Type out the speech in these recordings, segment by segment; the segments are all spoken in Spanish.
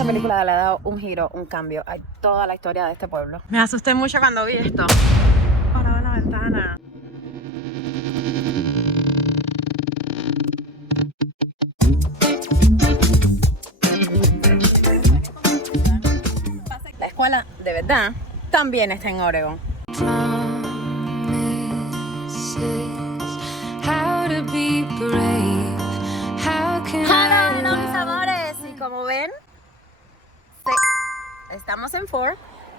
esta película le ha dado un giro, un cambio a toda la historia de este pueblo. Me asusté mucho cuando vi esto. Para ver la ventana. La escuela, de verdad, también está en Oregon. Hola, mis amores. Y como ven, estamos en Ford.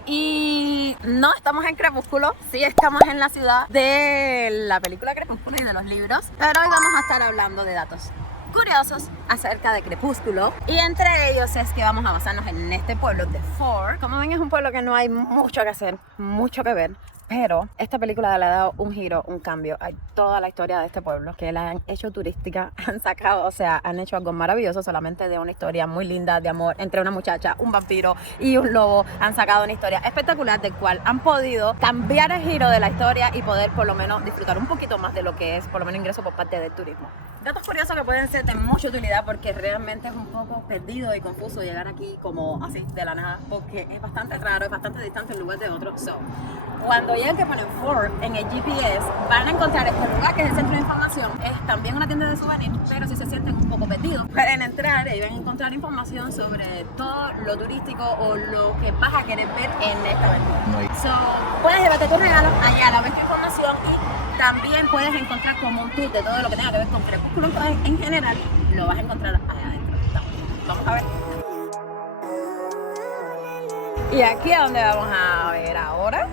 Y no estamos en Crepúsculo, sí estamos en la ciudad de la película Crepúsculo y de los libros. Pero hoy vamos a estar hablando de datos curiosos acerca de Crepúsculo. Y entre ellos es que vamos a basarnos en este pueblo de Ford. Como ven, es un pueblo que no hay mucho que hacer, mucho que ver. Pero esta película le ha dado un giro, un cambio a toda la historia de este pueblo, que la han hecho turística, han sacado, o sea, han hecho algo maravilloso solamente de una historia muy linda de amor entre una muchacha, un vampiro y un lobo. Han sacado una historia espectacular del cual han podido cambiar el giro de la historia y poder por lo menos disfrutar un poquito más de lo que es por lo menos ingreso por parte del turismo. Datos curiosos que pueden ser de mucha utilidad porque realmente es un poco perdido y confuso llegar aquí como así de la nada, porque es bastante raro, es bastante distante en lugar de otro. Cuando lleguen que ponen Ford en el GPS, van a encontrar este lugar que es el centro de información. Es también una tienda de souvenirs, pero si se sienten un poco perdidos, pueden entrar y van a encontrar información sobre todo lo turístico o lo que vas a querer ver en esta aventura. Puedes llevarte tus regalos allá, a la vez que información, y también puedes encontrar como un tour de todo lo que tenga que ver con Crepúsculo en general. Lo vas a encontrar allá adentro. Vamos a ver. Y aquí a donde vamos a ver ahora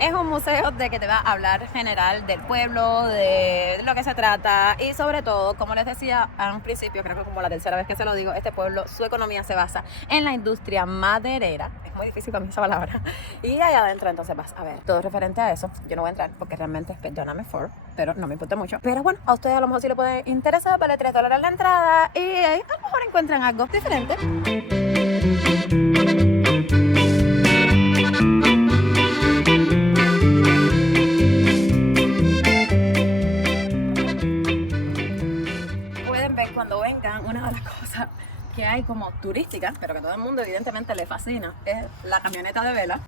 es un museo de que te va a hablar general del pueblo, de lo que se trata y sobre todo, como les decía a un principio, creo que como la tercera vez que se lo digo, este pueblo, su economía se basa en la industria maderera. Es muy difícil para mí esa palabra. Y allá adentro entonces vas a ver todo referente a eso. Yo no voy a entrar porque realmente, perdóname Ford, pero no me importa mucho. Pero bueno, a ustedes a lo mejor sí les puede interesar, vale $3 la entrada y a lo mejor encuentran algo diferente. Cuando vengan, una de las cosas que hay como turística, pero que a todo el mundo evidentemente le fascina, es la camioneta de vela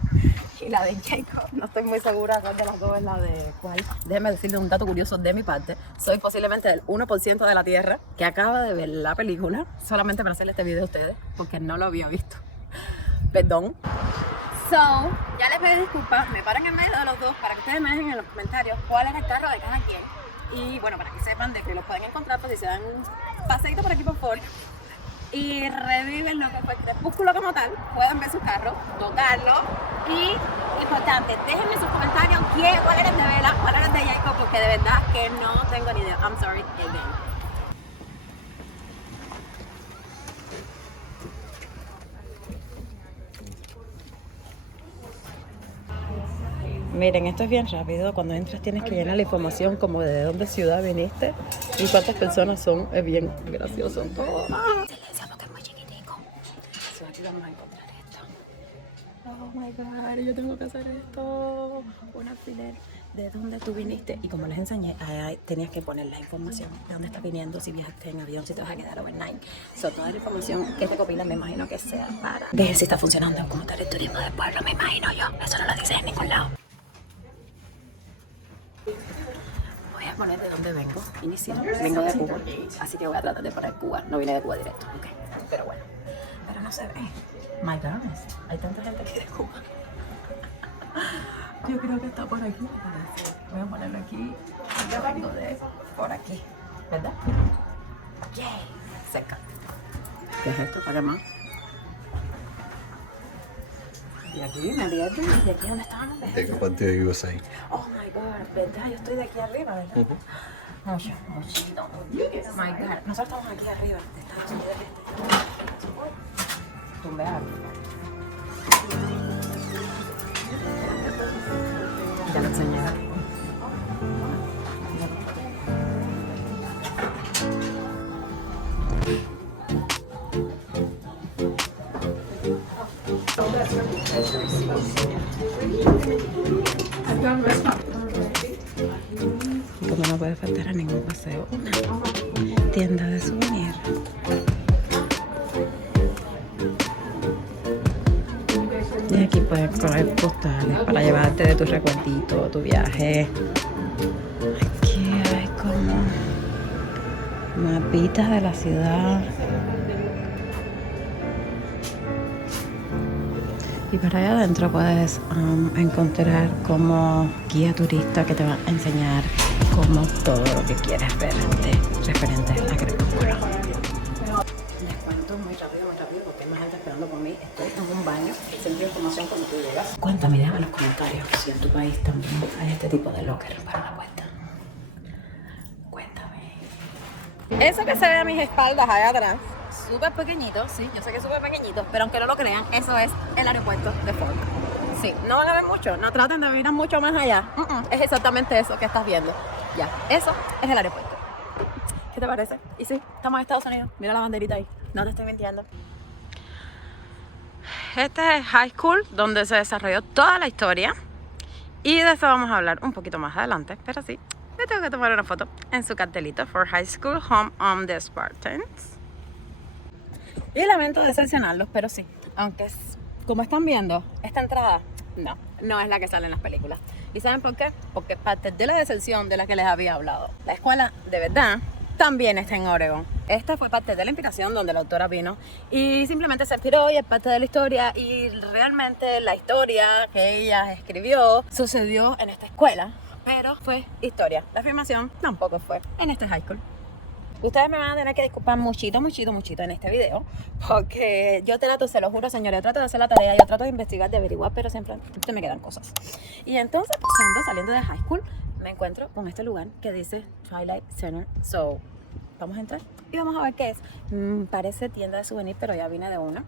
y la de Jacob. No estoy muy segura cuál de las dos es la de cuál. Déjenme decirles un dato curioso de mi parte. Soy posiblemente del 1% de la tierra que acaba de ver la película solamente para hacerle este video a ustedes, porque no lo había visto. Perdón. Ya les pido disculpas, me paran en medio de los dos para que ustedes me dejen en los comentarios cuál es el carro de cada quien. Y bueno, para que sepan de que los pueden encontrar, pues si se dan un paseito por aquí por Ford y reviven lo que fue Crepúsculo como tal, pueden ver su carro, tocarlo y, importante, déjenme sus comentarios cuál era el de Bella, cuál era el de Jacob, porque de verdad que no tengo ni idea. I'm sorry, el de él. Miren, esto es bien rápido. Cuando entras tienes que llenar la información como de dónde ciudad viniste y cuántas personas son. Es bien gracioso. Silencio porque es muy chiquitico. Aquí vamos a encontrar esto. Oh my God, yo tengo que hacer esto. Un alfiler de dónde tú viniste. Y como les enseñé, tenías que poner la información de dónde estás viniendo, si viajaste en avión, si te vas a quedar overnight. Toda la información que te copilan me imagino que sea para ver si está funcionando como tal el turismo del pueblo, me imagino yo. Eso no lo dice en ningún lado. Voy a poner de dónde vengo. Inicial. Vengo de Cuba, así que voy a tratar de poner Cuba. No vine de Cuba directo, ok. Pero bueno, pero no se ve. My goodness, hay tanta gente aquí de Cuba. Yo creo que está por aquí. Voy a ponerlo aquí. Yo vengo de por aquí, ¿verdad? Yay, cerca. ¿Qué es esto? ¿Para qué más? Y aquí me advierten, ¿y aquí dónde estábamos? ¿De qué parte de USA? Oh my God, ¿verdad? Yo estoy de aquí arriba, ¿verdad? Muchito. Oh my God. Nosotros estamos aquí arriba de Estados Unidos. Tumbé algo. Ya lo enseñé. Como no puede faltar a ningún paseo, una tienda de souvenirs. puedes coger postales para llevarte de tu recuerdito, tu viaje. Aquí hay como mapitas de la ciudad. Y para allá adentro puedes encontrar como guía turista que te va a enseñar como todo lo que quieres ver de referente a Crepúsculo. Les cuento muy rápido porque hay más gente esperando por mí. Estoy en un baño, centro de información cuando tú llegas. Cuéntame, déjame en los comentarios si en tu país también hay este tipo de locker para la puerta. Cuéntame. Eso que se ve a mis espaldas allá atrás, súper pequeñito, sí, yo sé que es súper pequeñito, pero aunque no lo crean, eso es el aeropuerto de Fort. Sí, no van a ver mucho, no traten de mirar mucho más allá. Es exactamente eso que estás viendo. Ya, eso es el aeropuerto. ¿Qué te parece? Y sí, estamos en Estados Unidos. Mira la banderita ahí, no te estoy mintiendo. Este es High School, donde se desarrolló toda la historia. Y de eso vamos a hablar un poquito más adelante, pero sí, me tengo que tomar una foto en su cartelito For High School Home on the Spartans. Y lamento decepcionarlos, pero sí, aunque como están viendo, esta entrada no es la que sale en las películas. ¿Y saben por qué? Porque parte de la decepción de la que les había hablado, la escuela de verdad también está en Oregon. Esta fue parte de la inspiración donde la autora vino y simplemente se inspiró y es parte de la historia, y realmente la historia que ella escribió sucedió en esta escuela, pero fue historia. La filmación tampoco fue en este high school. Ustedes me van a tener que disculpar muchito en este video, porque yo trato, se lo juro, señores, yo trato de hacer la tarea, yo trato de investigar, de averiguar, pero siempre se me quedan cosas. Y entonces, saliendo de high school, me encuentro con este lugar que dice Twilight Center. So, vamos a entrar y vamos a ver qué es. Parece tienda de souvenir, pero ya vine de una.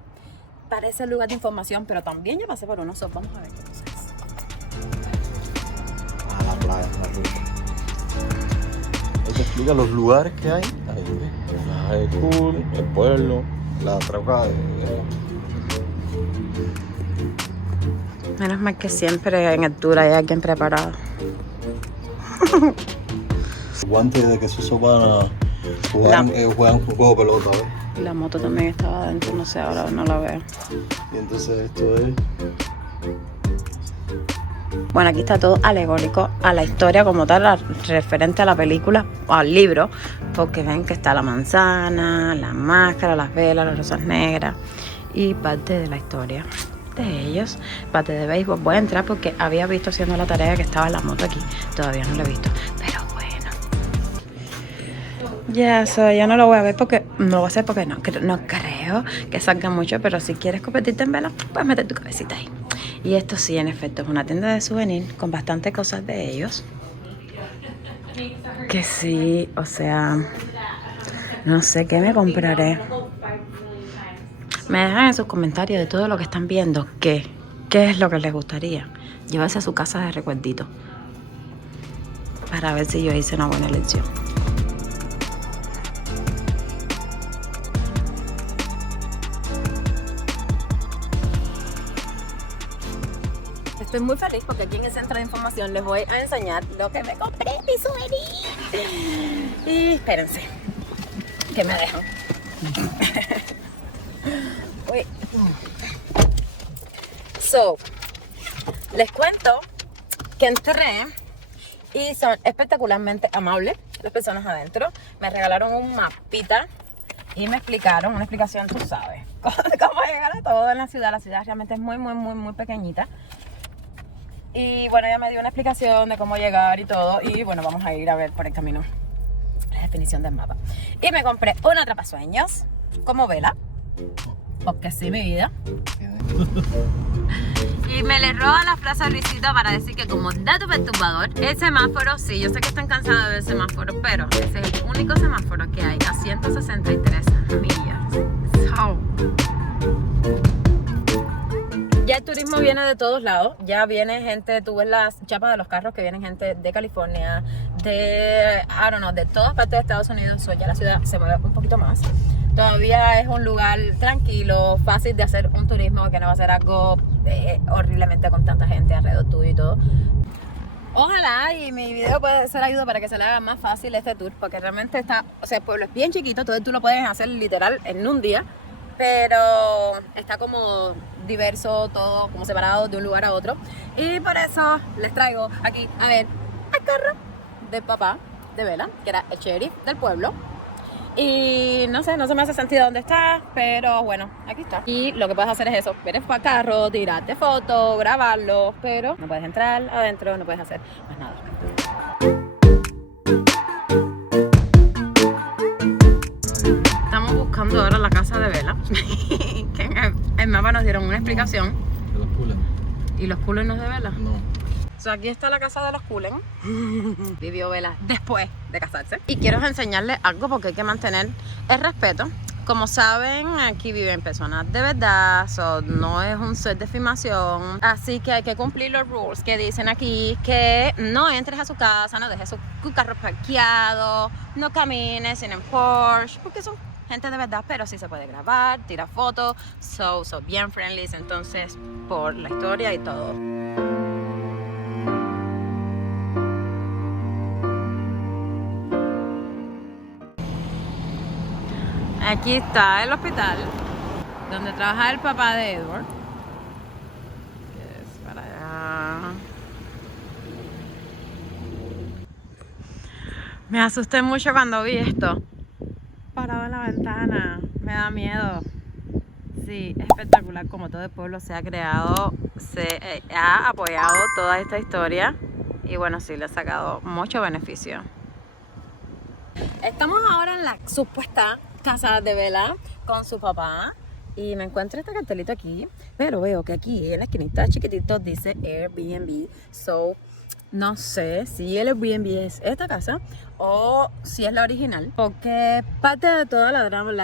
Parece lugar de información, pero también ya pasé por uno. So, vamos a ver qué cosa es. A la playa, la ruta. Te explica los lugares que hay. Ahí ves. La high school, el pueblo, la troca de... Menos mal que siempre en el tour hay alguien preparado. Guantes de que se usó para jugar, juegan un juego de pelota, ¿ves? Y la moto también estaba adentro, no sé, ahora no la veo. Y entonces esto es... Bueno, aquí está todo alegórico a la historia como tal, referente a la película o al libro, porque ven que está la manzana, la máscara, las velas, las rosas negras y parte de la historia de ellos, parte de béisbol. Voy a entrar porque había visto haciendo la tarea que estaba la moto aquí, todavía no la he visto, pero bueno. Ya, yo no lo voy a ver porque no lo voy a hacer porque no creo que salga mucho, pero si quieres convertirte en vela, puedes meter tu cabecita ahí. Y esto sí, en efecto, es una tienda de souvenir con bastantes cosas de ellos. Que sí, o sea, no sé qué me compraré. Me dejan en sus comentarios de todo lo que están viendo qué es lo que les gustaría llevarse a su casa de recuerdito, para ver si yo hice una buena elección. Estoy muy feliz porque aquí en el centro de información les voy a enseñar lo que me compré, mi souvenir. Y espérense, que me dejan. Uy. So, les cuento que entré y son espectacularmente amables las personas adentro. Me regalaron un mapita y me explicaron, una explicación, tú sabes, cómo llegar a todo en la ciudad. La ciudad realmente es muy pequeñita. Y bueno, ella me dio una explicación de cómo llegar y todo. Y bueno, vamos a ir a ver por el camino la definición del mapa. Y me compré un atrapasueños como vela, porque sí, mi vida. Y me le roban la frase a Luisito para decir que como dato perturbador, el semáforo, sí, yo sé que están cansados de ver semáforos, pero ese es el único semáforo que hay a 163 millas. So, ya el turismo viene de todos lados, ya viene gente, tú ves las chapas de los carros que vienen gente de California, de todas partes de Estados Unidos. So, ya la ciudad se mueve un poquito más. Todavía es un lugar tranquilo, fácil de hacer un turismo, que no va a ser algo horriblemente con tanta gente alrededor tuyo y todo. Ojalá y mi video puede ser ayuda para que se le haga más fácil este tour, porque realmente está, o sea, el pueblo es bien chiquito, todo tú lo puedes hacer literal en un día, pero está como diverso, todo como separado de un lugar a otro. Y por eso les traigo aquí, a ver, el carro del papá de Bella, que era el sheriff del pueblo. Y no sé, no se me hace sentido dónde está, pero bueno, aquí está. Y lo que puedes hacer es eso, ver el carro, tirarte fotos, grabarlo, pero no puedes entrar adentro, no puedes hacer más nada. Estamos buscando ahora la casa de Bella, que en el mapa nos dieron una explicación. De los Cullen. ¿Y los Cullen no es de Bella? No. O sea, aquí está la casa de los Cullen. Vivió Bella después de casarse. Y quiero enseñarles algo porque hay que mantener el respeto. Como saben, aquí viven personas de verdad, no es un set de filmación. Así que hay que cumplir los rules que dicen aquí, que no entres a su casa, no dejes su carro parqueado, no camines en el Porsche, porque son gente de verdad, pero sí se puede grabar, tirar fotos, son bien friendly, entonces por la historia y todo. Aquí está el hospital donde trabaja el papá de Edward. Es para allá. Me asusté mucho cuando vi esto. Parado en la ventana. Me da miedo. Sí, es espectacular como todo el pueblo se ha creado, se ha apoyado toda esta historia. Y bueno, sí, le ha sacado mucho beneficio. Estamos ahora en la supuesta casa de Bella con su papá y me encuentro este cartelito aquí, pero veo que aquí en la esquinita chiquitito dice Airbnb, no sé si el Airbnb es esta casa o si es la original, porque parte de toda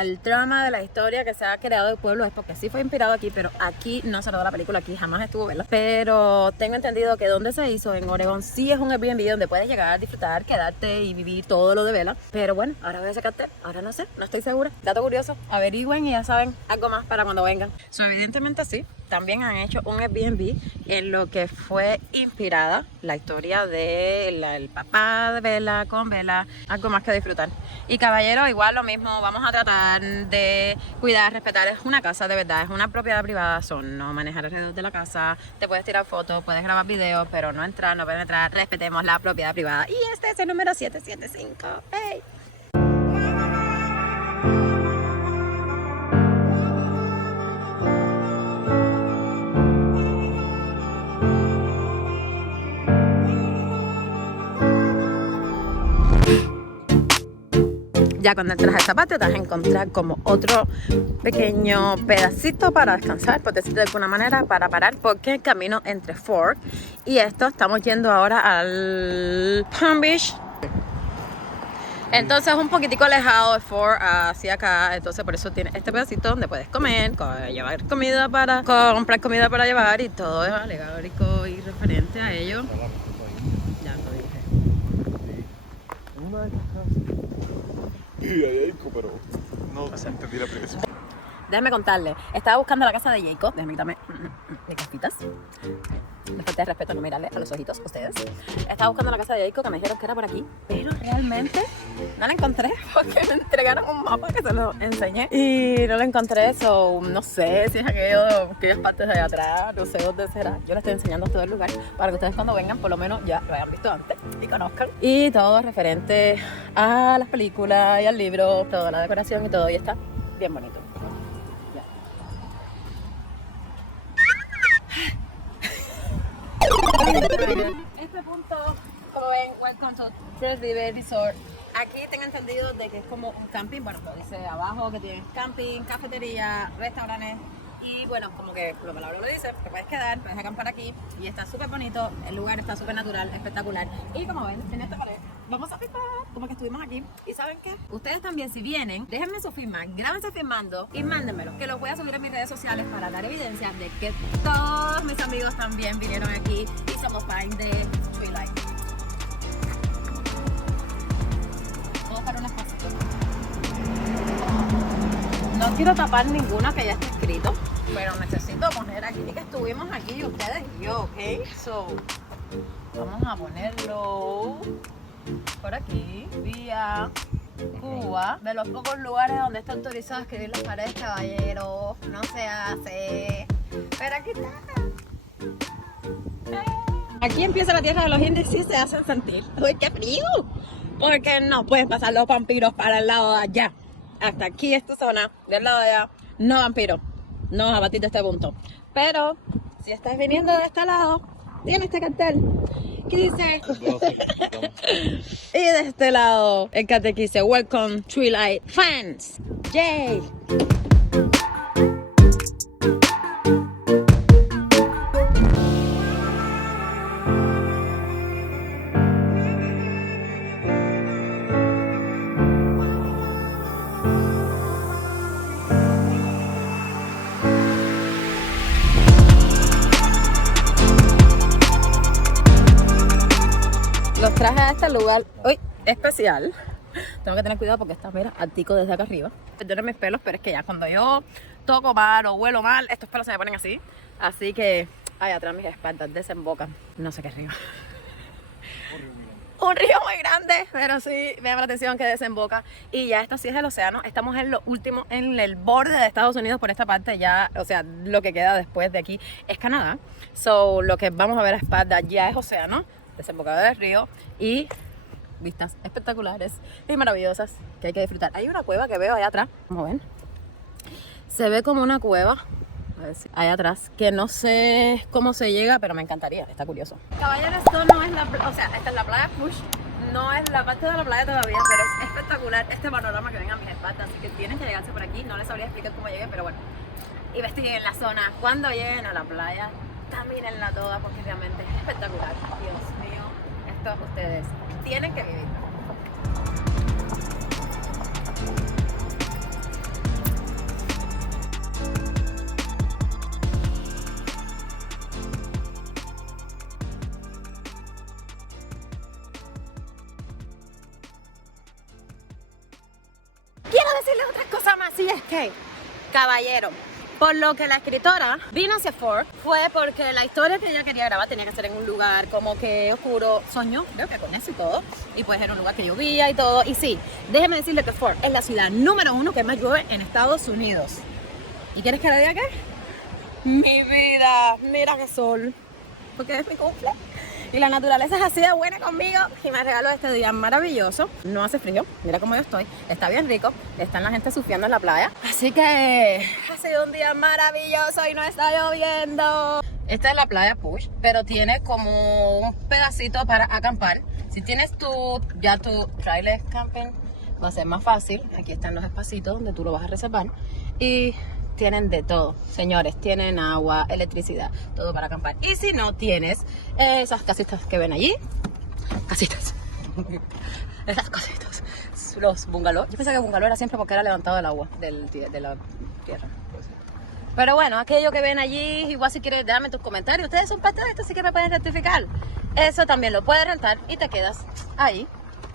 el trama de la historia que se ha creado el pueblo es porque sí fue inspirado aquí, pero aquí no se rodó la película, aquí jamás estuvo Bella. Pero tengo entendido que donde se hizo, en Oregón, sí es un Airbnb donde puedes llegar, disfrutar, quedarte y vivir todo lo de Bella. Pero bueno, ahora voy a ese cartel, ahora no sé, no estoy segura. Dato curioso, averigüen y ya saben algo más para cuando vengan. Evidentemente sí, también han hecho un Airbnb en lo que fue inspirada la historia del papá de Bella con Bella. Algo más que disfrutar. Y caballero, igual lo mismo, vamos a tratar de cuidar, respetar. Es una casa de verdad, es una propiedad privada, no manejar alrededor de la casa, te puedes tirar fotos, puedes grabar videos, pero no entrar, no penetrar, respetemos la propiedad privada. Y este es el número 775. ¡Hey! Ya cuando entras a esta parte te vas a encontrar como otro pequeño pedacito para descansar, por decirlo de alguna manera, para parar, porque el camino entre Fork y esto, estamos yendo ahora al Palm Beach. Entonces un poquitico alejado de Fork hacia acá, entonces por eso tiene este pedacito donde puedes comer, llevar comida comprar comida para llevar y todo es alegórico y referente a ello. Ya lo dije. Una de estas casas. Y hay pero no se entendí la presión. Déjenme contarle, estaba buscando la casa de Jacob, déjenme quitarme mis gafitas. De falta de respeto, no mirarle a los ojitos ustedes. Estaba buscando la casa de Jacob, que me dijeron que era por aquí, pero realmente no la encontré porque me entregaron un mapa que se lo enseñé y no la encontré, no sé si es aquellas partes de allá atrás, no sé dónde será. Yo les estoy enseñando todo el lugar para que ustedes cuando vengan por lo menos ya lo hayan visto antes y conozcan. Y todo referente a las películas y al libro, toda la decoración y todo, y está bien bonito. Este punto, como ven, welcome to Tres River Resort. Aquí tengo entendido de que es como un camping, bueno, lo dice abajo que tiene camping, cafetería, restaurantes y bueno, como que la palabra lo dice, te puedes quedar, puedes acampar aquí y está súper bonito, el lugar está súper natural, espectacular. Y como ven, en esta pared vamos a filmar como que estuvimos aquí. Y ¿saben qué? Ustedes también, si vienen, déjenme su firma, grábense filmando y mándenmelo, que lo voy a subir a mis redes sociales para dar evidencia de que todos mis amigos también vinieron aquí y somos fan de Twilight. Voy a buscar unas cosas. No quiero tapar ninguna que ya esté escrito, pero necesito poner aquí que estuvimos aquí ustedes y yo, ¿ok? Vamos a ponerlo por aquí, vía Cuba. De los pocos lugares donde está autorizado escribir las paredes, caballeros, no se hace. Pero aquí está. Aquí empieza la tierra de los indios y se hacen sentir. ¡Uy, qué frío! Porque no pueden pasar los vampiros para el lado de allá. Hasta aquí es tu zona, del lado de allá, no vampiros. No vas a batir de este punto. Pero, si estás viniendo de este lado, tiene este cartel que dice... y de este lado, el cartel que dice Welcome Twilight Fans. ¡Yay! Los traje a este lugar hoy especial. Tengo que tener cuidado porque está, mira, altico desde acá arriba. Perdonen mis pelos, pero es que ya cuando yo toco mal o huelo mal, estos pelos se me ponen así. Así que, ahí atrás mis espaldas desembocan. No sé qué río. Un río muy grande, pero sí, me llama la atención que desemboca. Y ya esto sí es el océano. Estamos en lo último, en el borde de Estados Unidos por esta parte. Ya, o sea, lo que queda después de aquí es Canadá. So, lo que vamos a ver a espaldas ya es océano, desembocado del río y vistas espectaculares y maravillosas que hay que disfrutar. Hay una cueva que veo allá atrás, como ven, se ve como una cueva allá atrás, que no sé cómo se llega, pero me encantaría, está curioso. Caballeros, esto no es la, o sea, esta es la playa Push, no es la parte de la playa todavía, pero es espectacular este panorama que ven a mis espaldas, así que tienen que llegarse por aquí. No les sabría explicar cómo llegué, pero bueno, investiguen la zona. Cuando lleguen a la playa, mírenla toda porque realmente es espectacular. Dios mío, esto ustedes tienen que vivir. Quiero decirles otra cosa más, y es que, caballero, por lo que la escritora vino hacia Ford fue porque la historia que ella quería grabar tenía que ser en un lugar como que oscuro. Soñó, creo que con eso y todo. Y pues era un lugar que llovía y todo. Y sí, déjeme decirle que Ford es la ciudad número 1 que más llueve en Estados Unidos. ¿Y quieres que le diga qué? Mi vida, mira qué sol. Porque es mi cumple. Y la naturaleza es así de buena conmigo y me regaló este día maravilloso. No hace frío, mira cómo yo estoy. Está bien rico, están la gente surfeando en la playa. Así que ha sido un día maravilloso y no está lloviendo. Esta es la playa Push, pero tiene como un pedacito para acampar. Si tienes tu trailer camping, va a ser más fácil. Aquí están los espacitos donde tú lo vas a reservar. Y tienen de todo, señores, tienen agua, electricidad, todo para acampar. Y si no tienes esas casitas que ven allí, casitas, esas casitas, los bungalows. Yo pensaba que bungalow era siempre porque era levantado del agua, de la tierra. Pero bueno, aquello que ven allí, igual si quieres déjame tus comentarios. Ustedes son parte de esto, así que me pueden rectificar. Eso también lo puedes rentar y te quedas ahí,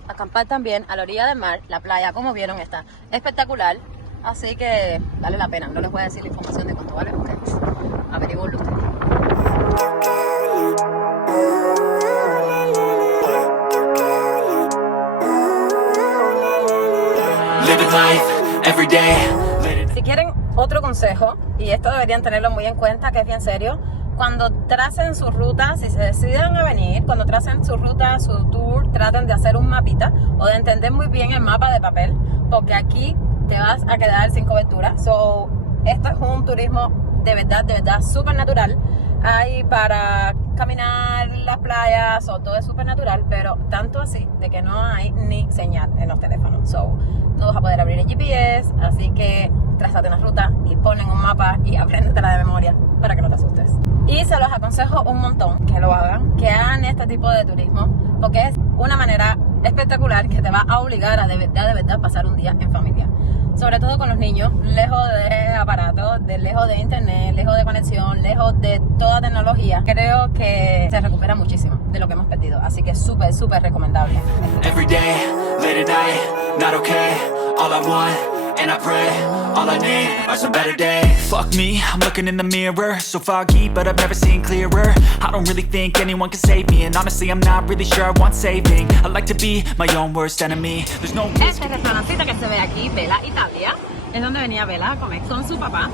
acampar también a la orilla del mar. La playa, como vieron, está espectacular. Así que vale la pena. No les voy a decir la información de cuánto vale porque averiguenlo ustedes. Si quieren otro consejo, y esto deberían tenerlo muy en cuenta, que es bien serio, cuando tracen su ruta, si se deciden a venir, cuando tracen su ruta, su tour, traten de hacer un mapita o de entender muy bien el mapa de papel, porque aquí te vas a quedar sin cobertura. So, esto es un turismo de verdad súper natural. Hay para caminar las playas, todo es súper natural, pero tanto así de que no hay ni señal en los teléfonos. So, no vas a poder abrir el GPS, así que trázate una ruta y ponen un mapa y apréndetela de memoria para que no te asustes. Y se los aconsejo un montón que lo hagan, que hagan este tipo de turismo, porque es una manera espectacular que te va a obligar a de verdad pasar un día en familia. Sobre todo con los niños, lejos de aparatos, lejos de internet, lejos de conexión, lejos de toda tecnología. Creo que se recupera muchísimo de lo que hemos perdido, así que súper recomendable. Every day, late at night, not okay, all I want, and I pray, all I need are some better days. Fuck me, I'm looking in the mirror, so foggy, but I've never seen clearer. I don't really think anyone can save me, and honestly I'm not really sure I want saving. I like to be my own worst enemy. There's no risk. Este restaurantito que se ve aquí, Bella Italia, es donde venía Bella a comer con su papá.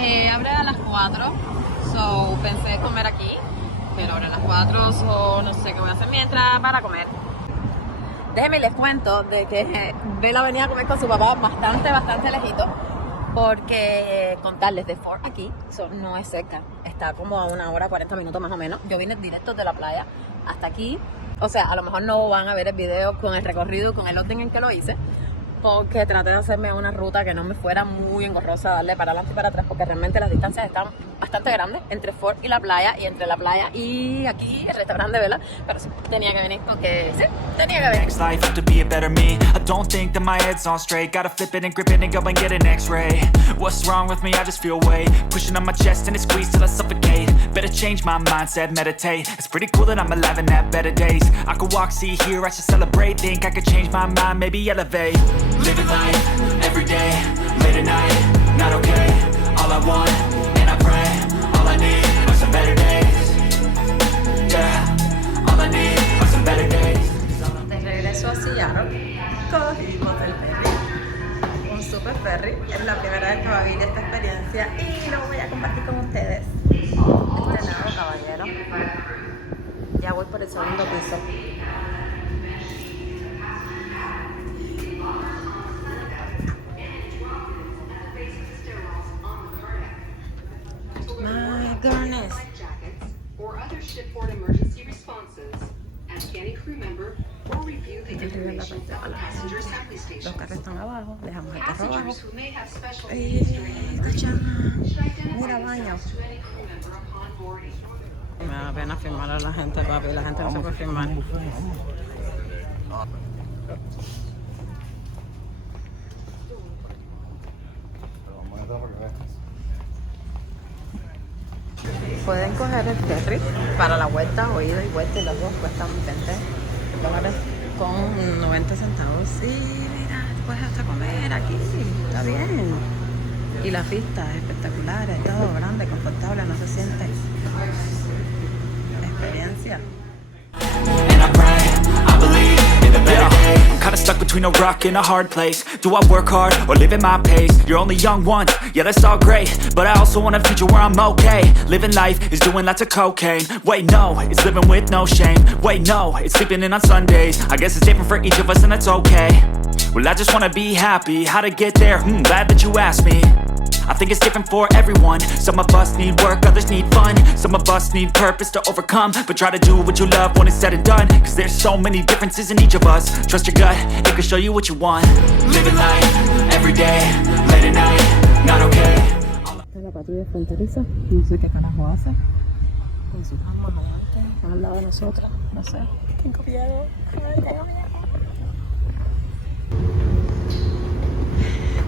Abre a las 4, so pensé comer aquí, pero abre a las 4, so no sé qué voy a hacer mientras para comer. Déjenme les cuento de que Bella venía a comer con su papá bastante lejito, porque contarles de Fort aquí, no es cerca, está como a 1 hora 40 minutos más o menos. Yo vine directo de la playa hasta aquí, o sea, a lo mejor no van a ver el video con el recorrido, con el orden en que lo hice, porque traté de hacerme una ruta que no me fuera muy engorrosa, darle para adelante y para atrás, porque realmente las distancias están bastante grandes entre Fort y la playa, y entre la playa y aquí el restaurante de Bella, pero sí, tenía que venir porque sí, tenía que venir. Next life, have to be a better me. I don't think that my head's on straight. Gotta flip it and grip it and go and get an x-ray. What's wrong with me? I just feel weight pushing on my chest and it squeezes till I suffocate. Better change my mindset, meditate. It's pretty cool that I'm alive and have better days. I could walk, see, hear, I should celebrate. Think I could change my mind, maybe elevate. Living life, every day, late at night, not okay. All I want, and I pray, all I need are some better days. Yeah, all I need are some better days. De regreso a Seattle, cogimos el ferry, un super ferry. Es la primera vez que va a vivir esta experiencia y lo voy a compartir con ustedes. Este lado, caballero. Ya voy por el segundo piso. My goodness. Or other shipboard emergency responses. Ask any crew member or review the information found at passengers' happy Los stations. carros están abajo, dejamos el carro abajo. Passengers who may have special needs during an emergency should identify Mira, baño. themselves to any crew member upon boarding. Me da pena filmar a la gente, papi, la gente no se puede filmar. Pueden coger el ferry para la vuelta o ida y vuelta, y los dos cuestan $20 con 90 centavos. Sí, mira, puedes hasta comer aquí, está bien. Y la pista es espectacular, es todo grande, confortable, no se siente. Experiencia. And I pray, I believe in the better days. I'm kinda stuck between a rock and a hard place. Do I work hard or live at my pace? You're only young once, yeah that's all great, but I also want a future where I'm okay. Living life is doing lots of cocaine. Wait no, it's living with no shame. Wait no, it's sleeping in on Sundays. I guess it's different for each of us and that's okay. Well I just wanna be happy, how to get there? Glad that you asked me. I think it's different for everyone. Some of us need work, others need fun. Some of us need purpose to overcome. But try to do what you love when it's said and done. Cause there's so many differences in each of us. Trust your gut, it can show you what you want. Living life, every day, late at night, not okay. La patrulla fronteriza, no sé qué carajo hace. Con sus armas adelante, al lado de nosotros, no sé. Tengo miedo, ay, tengo miedo.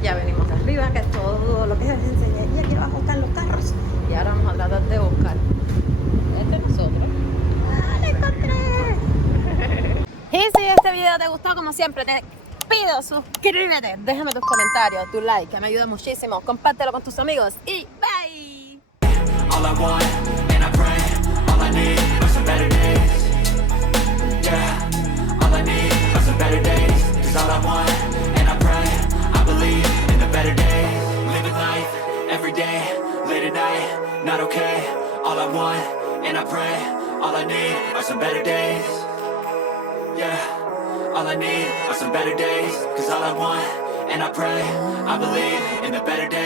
Ya venimos de arriba, que es todo lo que les enseñé. Y aquí abajo están los carros. Y ahora vamos a tratar de buscar este de nosotros. ¡Ah, lo encontré! Y si este video te gustó, como siempre, te pido suscríbete, déjame tus comentarios, tu like, que me ayuda muchísimo. Compártelo con tus amigos y bye. All I want, and I pray, all I need are some better days. Yeah, all I need are some better days. Cause all I want, and I pray, I believe in the better days. Living life, every day, late at night, not okay. All I want, and I pray, all I need are some better days. Yeah, all I need are some better days. Cause all I want, and I pray, I believe in the better days.